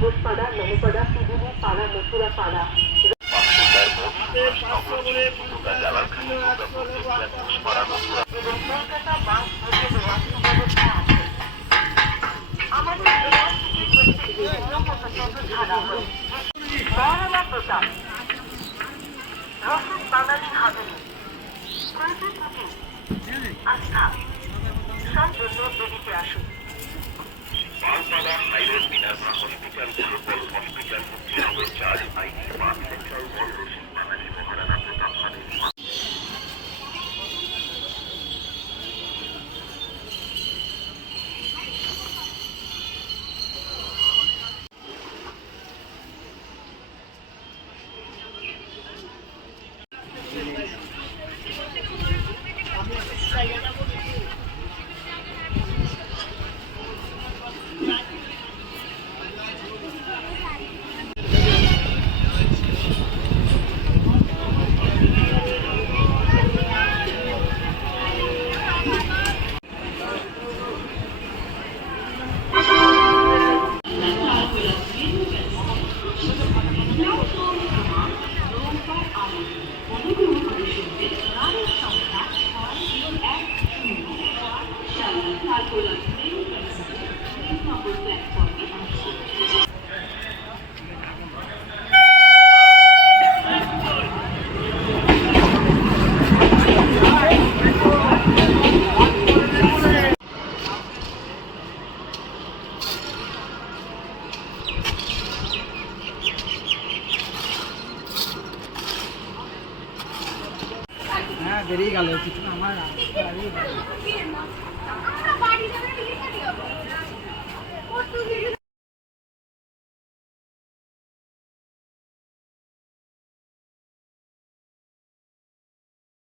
ঘোষপাড়া, মেহেপাড়া, পিদুলি পাড়া, মথুরা পাড়া। এবং কলকাতা বাস ভেঙে দেওয়ার সুব্যবস্থা আছে। আমাদের এলাকা থেকে প্রত্যেকটি নিয়মপত্র ছাড়া হয়। মহারানা প্রতাপ, রসদ বাঙালি হাবেলি, প্রতি কুটি, আস্থা, সব জন্য দেবীতে আসুন। Balpara high road Minerva hospital, global hospital, Muktinagar চার্জ, IT park, central mall, Rasik Bangali Maharana Pratap haveli. বেরিয়ে গেল কিছু আমার